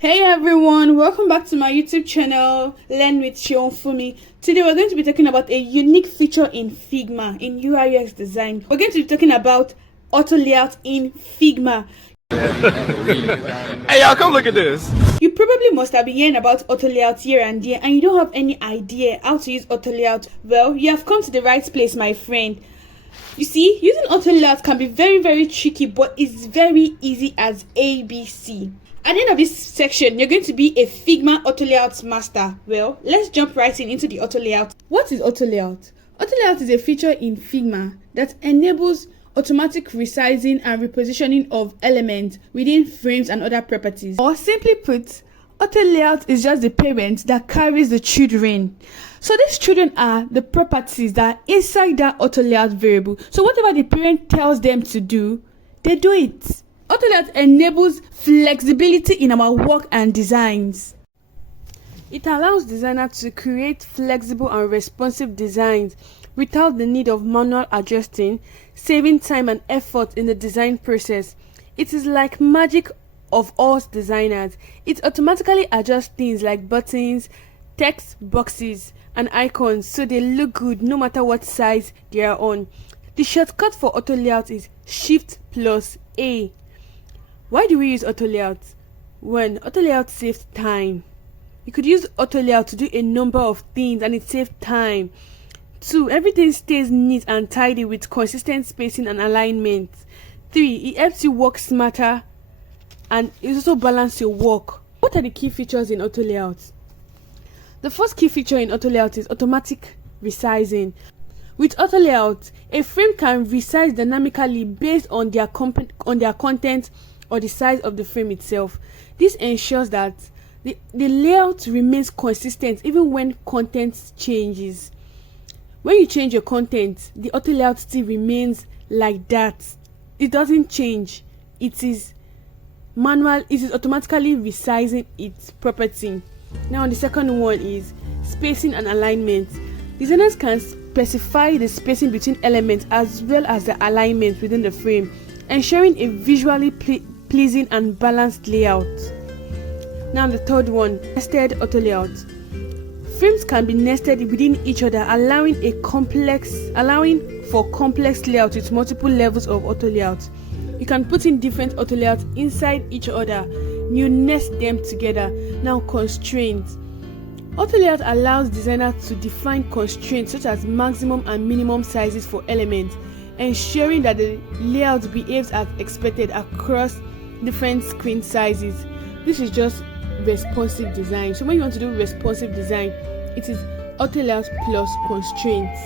Hey everyone, welcome back to my YouTube channel, Learn with Fumi. Today we're going to be talking about a unique feature in Figma, in UI/UX design. We're going to be talking about auto layout in Figma. Hey y'all, come look at this. You probably must have been hearing about auto layout here and there, and you don't have any idea how to use auto layout. Well, you have come to the right place, my friend. You see, using auto layout can be very tricky, but it's very easy as ABC. At the end of this section, you're going to be a Figma auto layout master. Well, let's jump right into the auto layout. What is auto layout? Auto layout is a feature in Figma that enables automatic resizing and repositioning of elements within frames and other properties. Or simply put, auto layout is just the parent that carries the children. So these children are the properties that are inside that auto layout variable. So whatever the parent tells them to do, they do it. Auto layout enables flexibility in our work and designs. It allows designers to create flexible and responsive designs without the need of manual adjusting, saving time and effort in the design process. It is like magic of us designers. It automatically adjusts things like buttons, text boxes, and icons so they look good no matter what size they are on. The shortcut for auto layout is Shift+A. Why do we use auto layout? One, auto layout saves time. You could use auto layout to do a number of things and it saves time. Two, everything stays neat and tidy with consistent spacing and alignment. Three, it helps you work smarter and it also balances your work. What are the key features in auto layout? The first key feature in auto layout is automatic resizing. With auto layout, a frame can resize dynamically based on their content or the size of the frame itself. This ensures that the layout remains consistent even when content changes. When you change your content, the auto layout still remains like that. It doesn't change. It is manual. It is automatically resizing its property. Now the second one is spacing and alignment. Designers can specify the spacing between elements as well as the alignment within the frame, ensuring a visually pleasing and balanced layout. Now the third one, nested auto layout. Frames can be nested within each other, allowing for complex layout with multiple levels of auto layout. You can put in different auto layouts inside each other. You nest them together. Now constraints. Auto layout allows designers to define constraints such as maximum and minimum sizes for elements, ensuring that the layout behaves as expected across different screen sizes. This is just responsive design. So when you want to do responsive design, it is auto layout plus constraints.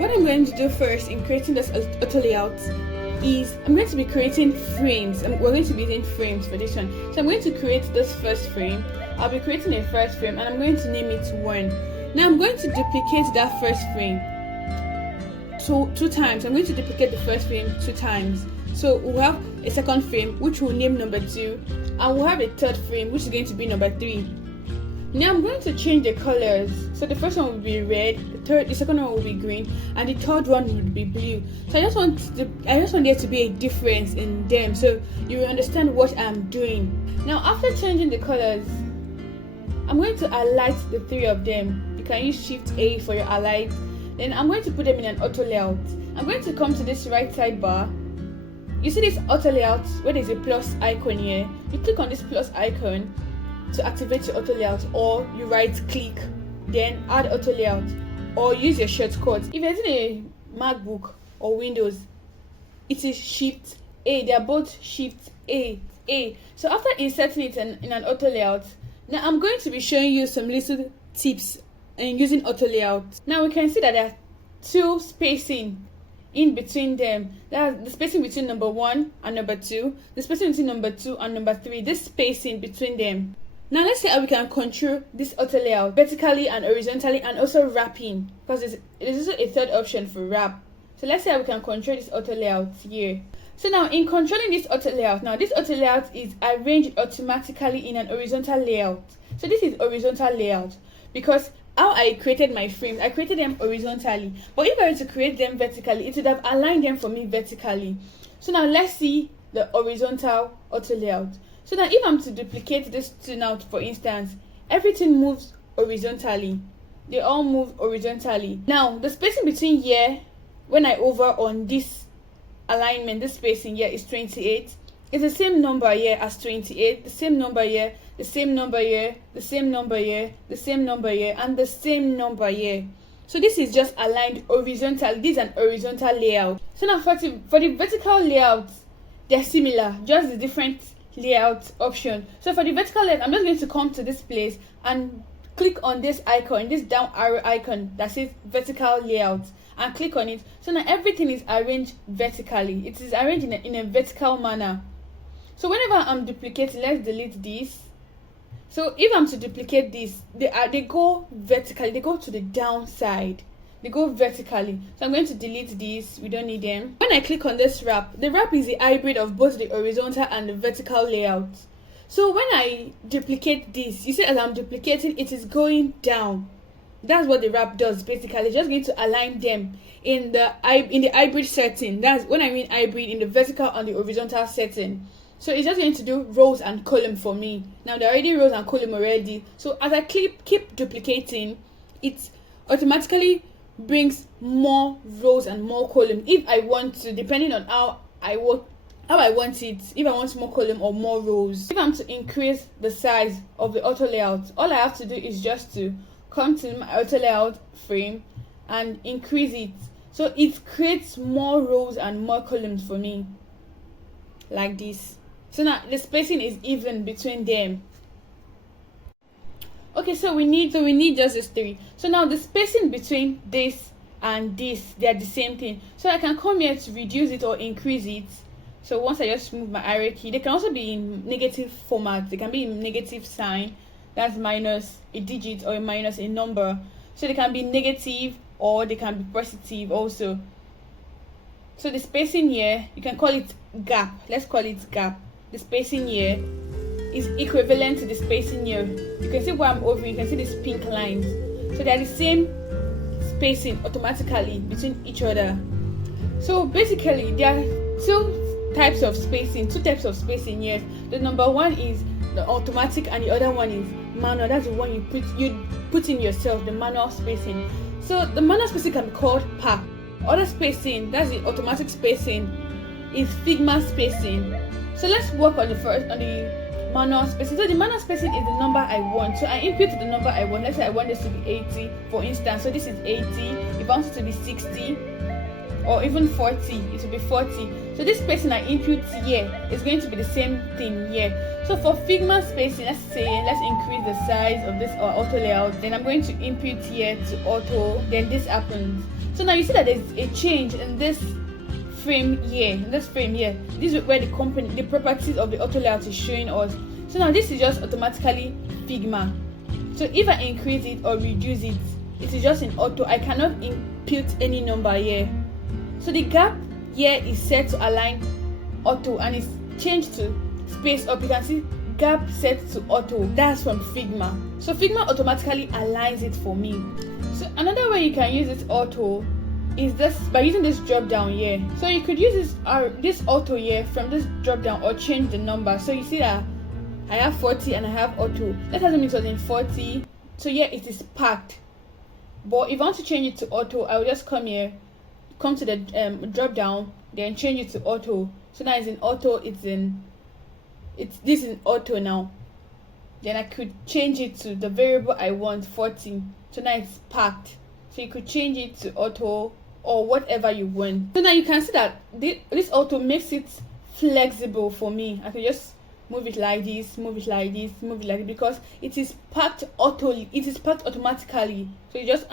What I'm going to do first in creating this auto layout is I'm going to be creating frames, and we're going to be using frames for this one. So I'm going to create this first frame. I'll be creating a first frame and I'm going to name it 1. Now I'm going to duplicate that first frame two times. I'm going to duplicate the first frame 2 times. So we'll have a second frame which we'll name number 2, and we'll have a third frame which is going to be number 3. Now I'm going to change the colors. So the first one will be red, the second one will be green, and the third one will be blue. So I just want there to be a difference in them so you will understand what I'm doing. Now after changing the colors, I'm going to highlight the 3 of them. You can use Shift-A for your highlight. Then I'm going to put them in an auto layout. I'm going to come to this right sidebar. You see this auto layout where there's a plus icon here. You click on this plus icon to activate your auto layout, or you right click, then add auto layout, or use your shortcut. If you're using a MacBook or Windows, it is Shift-A. They are both Shift-A. So after inserting it in an auto layout, now I'm going to be showing you some little tips in using auto layout. Now we can see that there are 2 spacing in between them. That's the spacing between number 1 and number 2, the spacing between number 2 and number 3, this spacing between them. Now let's see how we can control this auto layout vertically and horizontally, and also wrapping, because there's also a third option for wrap. So let's see how we can control this auto layout here. So now in controlling this auto layout, now this auto layout is arranged automatically in an horizontal layout. So this is horizontal layout because how I created my frames, I created them horizontally, but if I were to create them vertically, it would have aligned them for me vertically. So now let's see the horizontal auto layout. So now if I'm to duplicate this two now, for instance, everything moves horizontally. They all move horizontally. Now the spacing between here, when I hover on this alignment, this spacing here is 28. It's the same number here as 28, the same number here, the same number here, the same number here, the same number here, and the same number here. So this is just aligned horizontal. This is an horizontal layout. So now for the vertical layout, they're similar, just the different layout option. So for the vertical layout, I'm just going to come to this place and click on this icon, this down arrow icon that says vertical layout, and click on it. So now everything is arranged vertically. It is arranged in a vertical manner. So whenever I'm duplicating, let's delete this. So if I'm to duplicate this, they go vertically, they go to the downside, they go vertically. So I'm going to delete these, we don't need them. When I click on this wrap, the wrap is the hybrid of both the horizontal and the vertical layout. So when I duplicate this, you see as I'm duplicating, it is going down. That's what the wrap does basically. It's just going to align them in the hybrid setting. That's when I mean hybrid, in the vertical and the horizontal setting. So it's just going to do rows and column for me. Now there are already rows and column already. So as I keep duplicating, it automatically brings more rows and more column if I want to, depending on how I want it, if I want more column or more rows. If I'm to increase the size of the auto layout, all I have to do is just to come to my auto layout frame and increase it, so it creates more rows and more columns for me, like this. So now the spacing is even between them. Okay, so we need just these three. So now the spacing between this and this, they are the same thing. So I can come here to reduce it or increase it. So once I just move my arrow key, they can also be in negative format. They can be in negative sign, that's minus a digit or a minus a number. So they can be negative or they can be positive also. So the spacing here, you can call it gap. Let's call it gap. The spacing here is equivalent to the spacing here. You can see where I'm over, you can see these pink lines. So they are the same spacing automatically between each other. So basically there are two types of spacing here. The number one is the automatic and the other one is manual. That's the one you put in yourself, the manual spacing. So the manual spacing can be called pack. Other spacing, that's the automatic spacing, is Figma spacing. So let's work on the manual spacing. So the manual spacing is the number I want. So I input the number I want. Let's say I want this to be 80, for instance. So this is 80. If I want it to be 60 or even 40, it will be 40. So this spacing I input here is going to be the same thing here. So for Figma spacing, let's increase the size of this auto layout. Then I'm going to input here to auto. Then this happens. So now you see that there's a change in this frame here. This is where the properties of the auto layout is showing us. So now this is just automatically Figma. So if I increase it or reduce it, it is just in auto. I cannot input any number here. So the gap here is set to align auto and it's changed to space up. You can see gap set to auto. That's from Figma. So Figma automatically aligns it for me. So another way you can use this auto is this by using this drop down here. So you could use this auto here from this drop down or change the number. So you see that I have 40 and I have auto. Let's assume it was in 40. So here it is packed. But if I want to change it to auto, I will just come here, come to the drop down, then change it to auto. So now it's in auto. This in auto now. Then I could change it to the variable I want, 40. So now it's packed. So you could change it to auto or whatever you want. So now you can see that this auto makes it flexible for me. I can just move it like this, move it like this, move it like this, because it is packed automatically. So it's just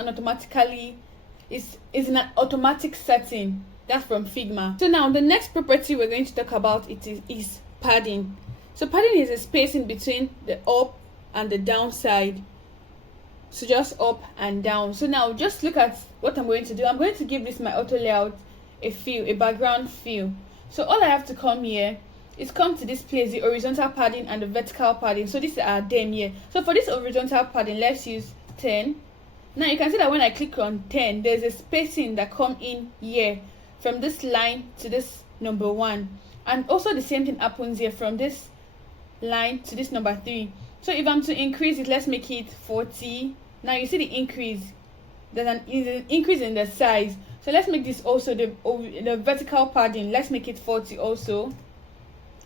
it's in an automatic setting. That's from Figma. So now the next property we're going to talk about is padding. So padding is a spacing between the up and the down side. So just up and down. So now just look at what I'm going to do. I'm going to give this my auto layout a background fill. So all I have to come here is come to this place, the horizontal padding and the vertical padding. So these are them here. So for this horizontal padding, let's use 10. Now you can see that when I click on 10, there's a spacing that come in here from this line to this number 1. And also the same thing happens here from this line to this number 3. So if I'm to increase it, let's make it 40. Now you see the increase. There's an increase in the size. So let's make this also the vertical padding. Let's make it 40 also.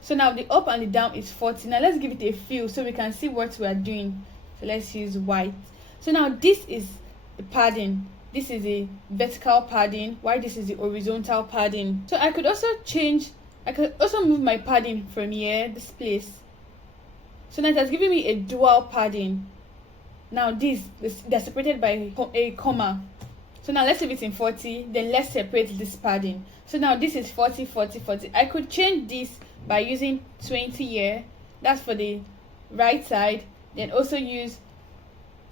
So now the up and the down is 40. Now let's give it a feel so we can see what we are doing. So let's use white. So now this is the padding. This is a vertical padding, while this is the horizontal padding. So I could also move my padding from here, this place. So now it has given me a dual padding. Now they're separated by a comma. So now let's leave it in 40, then let's separate this padding. So now this is 40, 40, 40. I could change this by using 20 here. That's for the right side. Then also use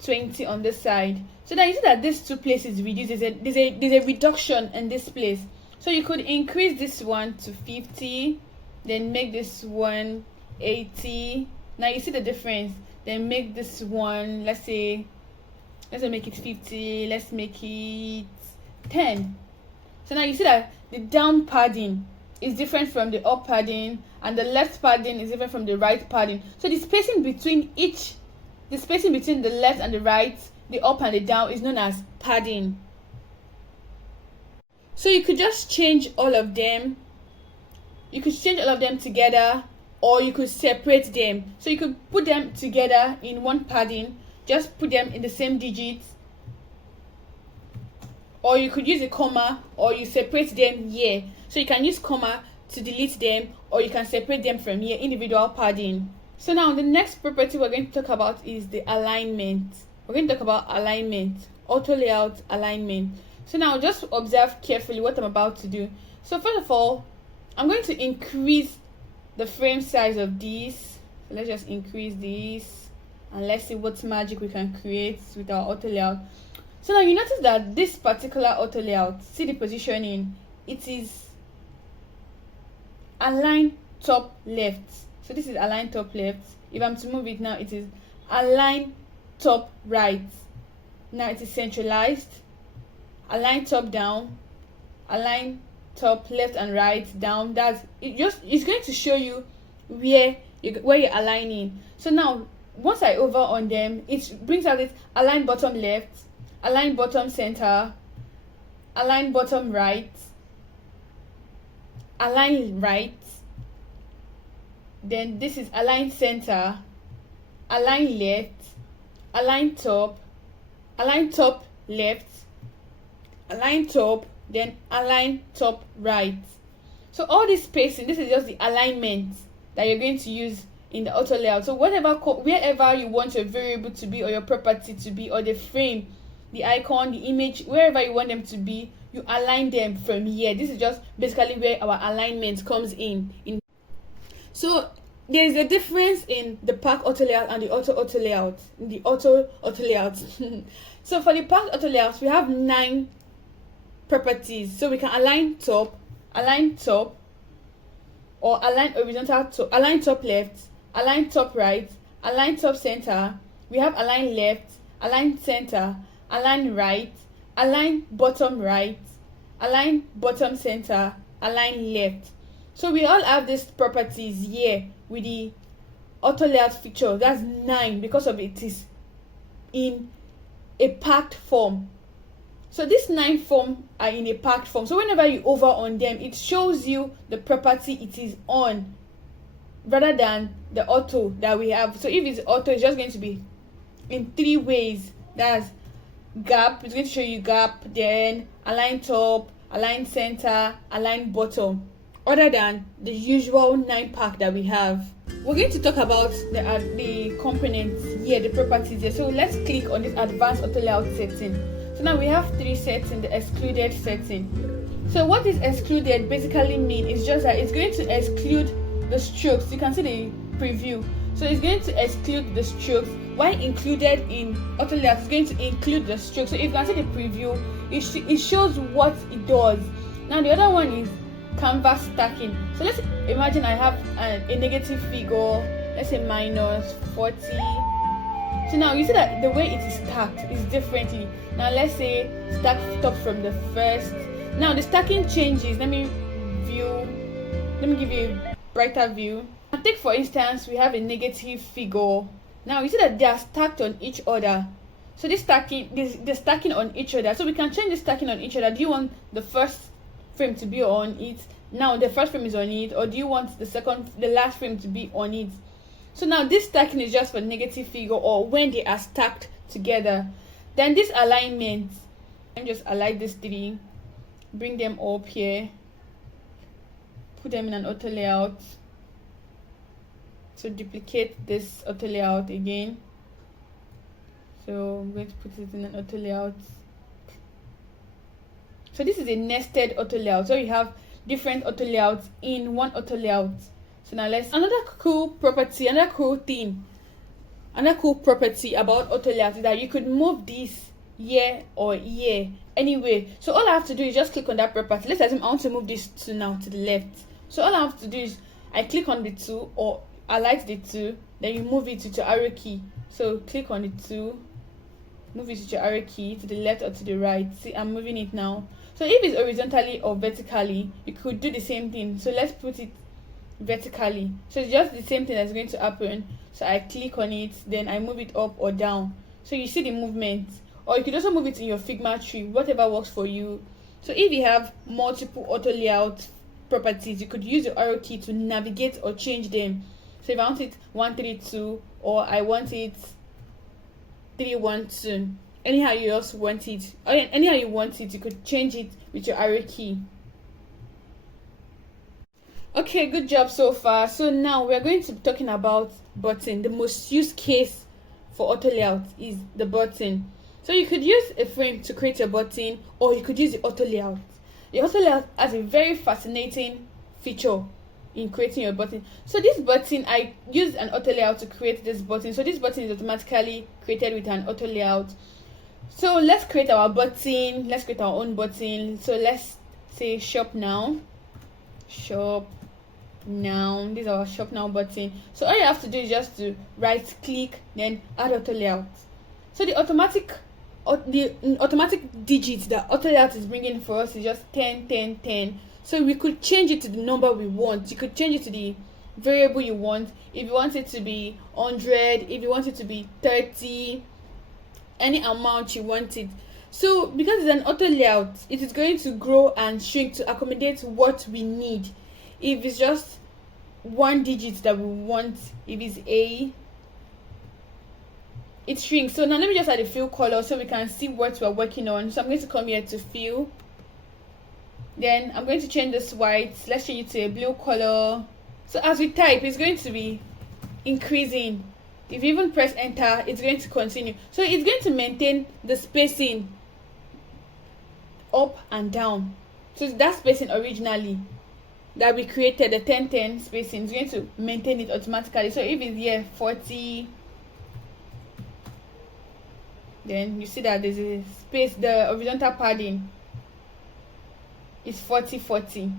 20 on this side. So now you see that these two places reduce. There's a reduction in this place. So you could increase this one to 50, then make this one 80. Now you see the difference. Then make this one, let's make it 50, let's make it 10. So now you see that the down padding is different from the up padding, and the left padding is different from the right padding. So the spacing between the left and the right, the up and the down, is known as padding. So you could just change all of them. You could change all of them together, or you could separate them. So you could put them together in one padding, just put them in the same digits, or you could use a comma, or you separate them here. So you can use comma to delete them, or you can separate them from here, individual padding. So now the next property we're going to talk about is the alignment. We're going to talk about alignment, auto layout alignment. So now just observe carefully what I'm about to do. So first of all, I'm going to increase the frame size of this. So let's just increase this, and let's see what magic we can create with our auto layout. So now you notice that this particular auto layout, see the positioning, it is align top left. So this is align top left. If I'm to move it now, it is align top right. Now it is centralized. Align top down, align top left and right down. It's going to show you where you're aligning. So now once I hover on them, it brings out this align bottom left, align bottom center, align bottom right, align right. Then this is align center, align left, align top left, align top, then align top right. So all this spacing, this is just the alignment that you're going to use in the auto layout. So wherever you want your variable to be, or your property to be, or the frame, the icon, the image, wherever you want them to be, you align them from here. This is just basically where our alignment comes in. So there is a difference in the pack auto layout and the auto layout. So for the pack auto layout, we have 9 properties. So we can align top, or align horizontal top, align top left, align top right, align top center. We have align left, align center, align right, align bottom right, align bottom center, align left. So we all have these properties here with the auto layout feature. That's 9 because of it is in a packed form. So these 9 forms are in a packed form. So whenever you hover on them, it shows you the property it is on, rather than the auto that we have. So if it's auto, it's just going to be in 3 ways. That's gap, it's going to show you gap, then align top, align center, align bottom, other than the usual 9 pack that we have. We're going to talk about the components here, the properties here. So let's click on this advanced auto layout setting. So now we have 3 settings, the excluded setting. So what is excluded basically mean is just that it's going to exclude the strokes. You can see the preview. So it's going to exclude the strokes, while included in auto layout is going to include the strokes. So if you can see the preview, it shows what it does. Now the other one is canvas stacking. So let's imagine I have a negative figure, let's say minus 40. So now you see that the way it is stacked is differently. Now let's say stack top from the first. Now the stacking changes. Let me give you a brighter view. Take for instance, we have a negative figure. Now you see that they are stacked on each other. So this stacking on each other. So we can change the stacking on each other. Do you want the first frame to be on it? Now the first frame is on it, or do you want the last frame to be on it? So now this stacking is just for negative figure or when they are stacked together. Then this alignment, let me just align these three, bring them up here, put them in an auto layout. So duplicate this auto layout again. So I'm going to put it in an auto layout. So this is a nested auto layout. So you have different auto layouts in one auto layout. So now another cool property about auto layout is that you could move this here or here anyway. So all I have to do is just click on that property. Let's assume I want to move this 2 now to the left. So all I have to do is I click on the 2 or I like the 2, then you move it to your arrow key. So click on the 2, move it to your arrow key to the left or to the right. See, I'm moving it now. So if it's horizontally or vertically, you could do the same thing. So let's put it vertically. So it's just the same thing that's going to happen. So I click on it, then I move it up or down. So you see the movement. Or you could also move it in your Figma tree, whatever works for you. So if you have multiple auto layout properties, you could use your arrow key to navigate or change them. So if I want it 132 or I want it 312, anyhow you also want it, or anyhow you want it, you could change it with your arrow key. Okay, good job so far. So now we're going to be talking about button. The most used case for auto layout is the button. So you could use a frame to create a button, or you could use the auto layout. The auto layout has a very fascinating feature in creating your button. So this button, I used an auto layout to create this button. So this button is automatically created with an auto layout. So let's create our button. Let's create our own button. So let's say shop now. Shop now. This is our shop now button. So all you have to do is just to right click, then add auto layout. So the automatic digits that auto layout is bringing for us is just 10 10 10. So we could change it to the number we want. You could change it to the variable you want. If you want it to be 100, if you want it to be 30, any amount you want it. So because it's an auto layout, it is going to grow and shrink to accommodate what we need. If it's just one digit that we want, if it's A, it shrinks. So now let me just add a fill color so we can see what we're working on. So I'm going to come here to fill. Then I'm going to change this white. Let's change it to a blue color. So as we type, it's going to be increasing. If you even press enter, it's going to continue. So it's going to maintain the spacing up and down. So that spacing originally that we created, the 10 10 spacing, is going to maintain it automatically. So if it's here 40, then you see that there's a space, the horizontal padding is 40 40.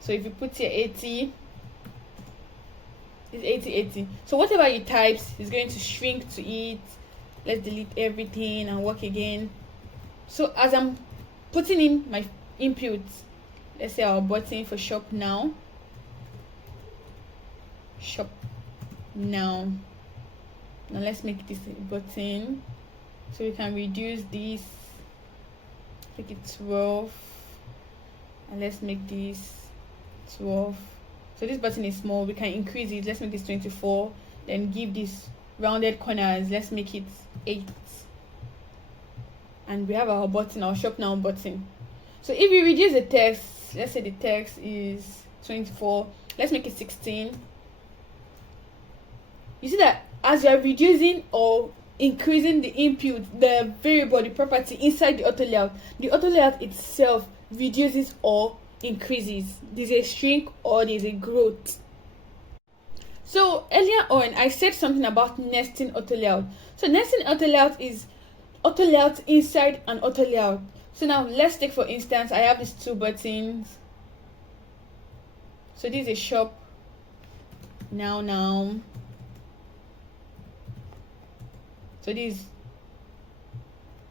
So if you put here 80, it's 80 80. So whatever you type is going to shrink to it. Let's delete everything and work again. So as I'm putting in my inputs, let's say our button for shop now. Shop now. Now let's make this a button. So we can reduce this, make it 12, and let's make this 12. So this button is small, we can increase it. Let's make this 24, then give this rounded corners, let's make it 8, and we have our button, our shop now button. So if we reduce the text, let's say the text is 24, let's make it 16. You see that as you are reducing or increasing the input, the variable, the property inside the auto layout itself reduces or increases. There's a shrink or there's a growth. So earlier on, I said something about nesting auto layout. So nesting auto layout is auto layout inside an auto layout. So now let's take for instance, I have these two buttons. So this is a shop now. So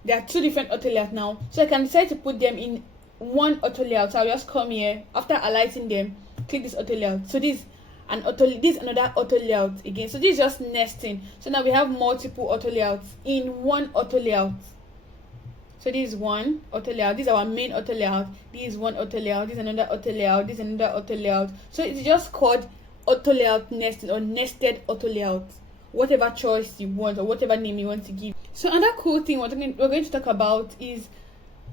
there are two different auto layouts now. So I can decide to put them in one auto layout. So I'll just come here after highlighting them, click this auto layout. So this an auto, this is another auto layout again. So this is just nesting. So now we have multiple auto layouts in one auto layout. So this is one auto layout, this is our main auto layout, this is one auto layout, this is another auto layout, this is another auto layout. So it's just called auto layout nesting or nested auto layout, whatever choice you want or whatever name you want to give. So another cool thing we're going to talk about is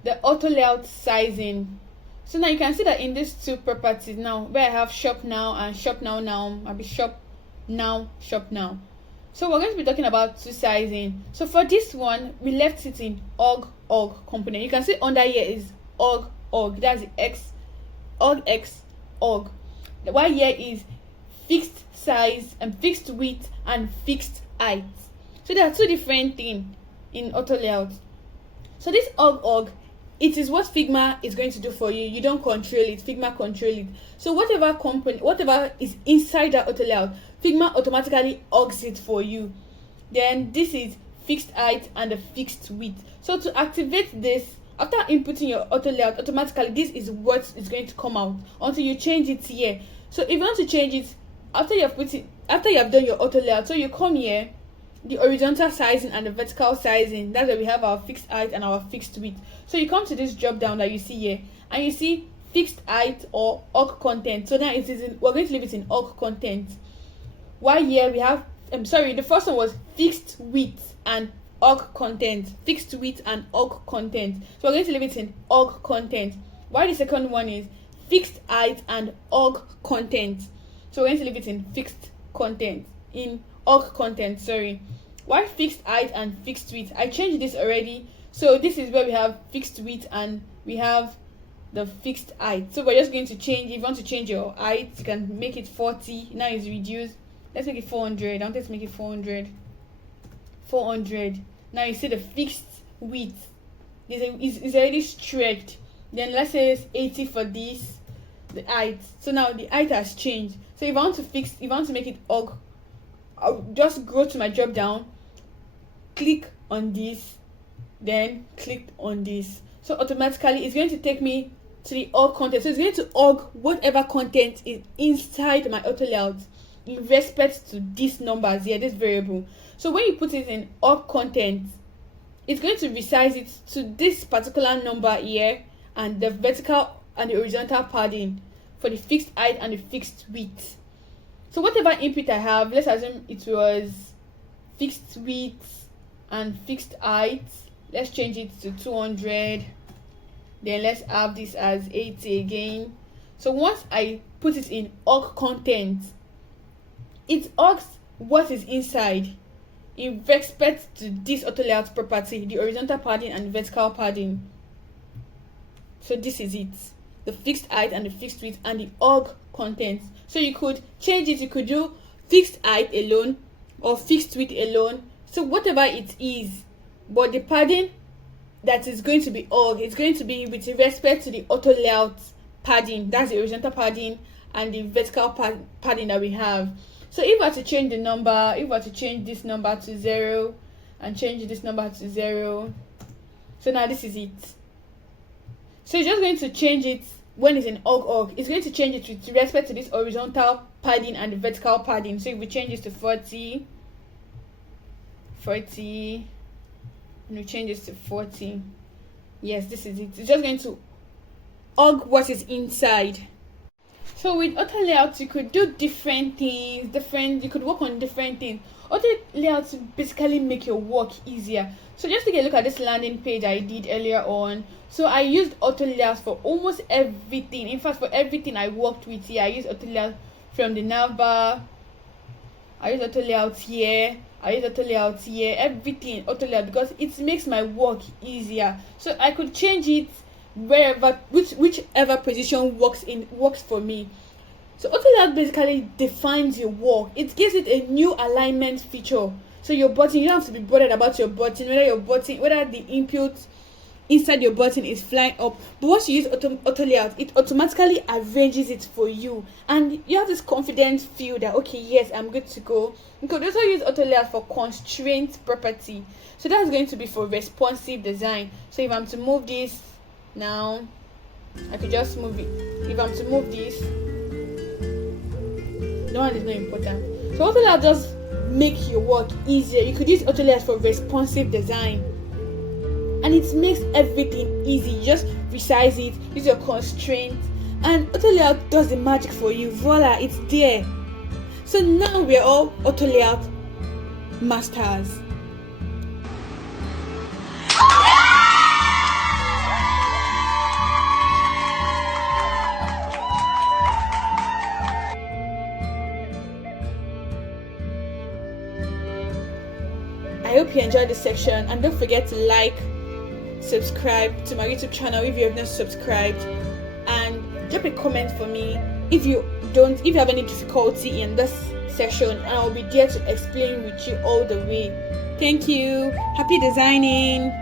the auto layout sizing. So now you can see that in these two properties now, where I have shop now and shop now, I'll be shop now. So we're going to be talking about two sizing. So for this one, we left it in org component. You can see under here is org, that's the x, org. While here is fixed size and fixed width and fixed height. So there are two different things in auto layout. So this org, it is what Figma is going to do for you. You don't control it, Figma control it. So whatever is inside that auto layout, Figma automatically orgs it for you. Then this is fixed height and the fixed width. So to activate this, after inputting your auto layout, automatically this is what is going to come out until you change it here. So if you want to change it after you have done your auto layout, so you come here, the horizontal sizing and the vertical sizing, that's where we have our fixed height and our fixed width. So you come to this drop down that you see here and you see fixed height or org content. So now we're going to leave it in org content. While here we have the first one was fixed width and org content, fixed width and org content. So we're going to leave it in org content. While the second one is fixed height and org content. So we're going to leave it in fixed content, in org content, While fixed height and fixed width, I changed this already. So this is where we have fixed width and we have the fixed height. So we're just going to change. If you want to change your height, you can make it 40. Now it's reduced. Let's make it 400. I want to make it 400. 400. Now you see the fixed width is already stretched. Then let's say it's 80 for this, the height. So now the height has changed. So if I want to make it org, I'll just go to my drop down, click on this, then click on this. So automatically it's going to take me to the org content. So it's going to org whatever content is inside my auto layout in respect to these numbers here, this variable. So when you put it in org content, it's going to resize it to this particular number here and the vertical and the horizontal padding for the fixed height and the fixed width. So whatever input I have, let's assume it was fixed width and fixed height. Let's change it to 200. Then let's have this as 80 again. So once I put it in org content, it orgs what is inside in respect to this auto layout property, the horizontal padding and the vertical padding. So this is it, the fixed height and the fixed width and the org content. So you could change it, you could do fixed height alone or fixed width alone, so whatever it is, but the padding that is going to be org, it's going to be with respect to the auto layout padding, that's the horizontal padding and the vertical padding that we have. So if I were to change the number, if I were to change this number to 0 and change this number to 0, so now this is it. So it's just going to change it when it's in org. It's going to change it with respect to this horizontal padding and the vertical padding. So if we change this to 40, and we change this to 40, yes, this is it. It's just going to org what is inside. So with auto layouts, you could do different things, you could work on different things. Auto layouts basically make your work easier. So just take a look at this landing page I did earlier on. So I used auto layouts for almost everything. In fact, for everything I worked with here, I used auto layouts from the navbar. I use auto layouts here. I use auto layouts here. Everything auto layout because it makes my work easier. So I could change it wherever, whichever position works for me. So auto layout basically defines your work. It gives it a new alignment feature. So your button, you don't have to be bothered about your button, whether the input inside your button is flying up. But once you use auto layout, it automatically arranges it for you, and you have this confident feel that okay, yes, I'm good to go. You could also use auto layout for constraint property. So that's going to be for responsive design. So if I'm to move this now, I could just move it. If I'm to move this, The one is not important. So auto layout does make your work easier. You could use auto layout for responsive design, and it makes everything easy. You just resize it, use your constraints, and auto layout does the magic for you. Voila, it's there. So now we're all auto layout masters. I hope you enjoyed this section, and don't forget to like, subscribe to my YouTube channel if you have not subscribed, and drop a comment for me if you have any difficulty in this session, and I'll be there to explain with you all the way. Thank you. Happy designing.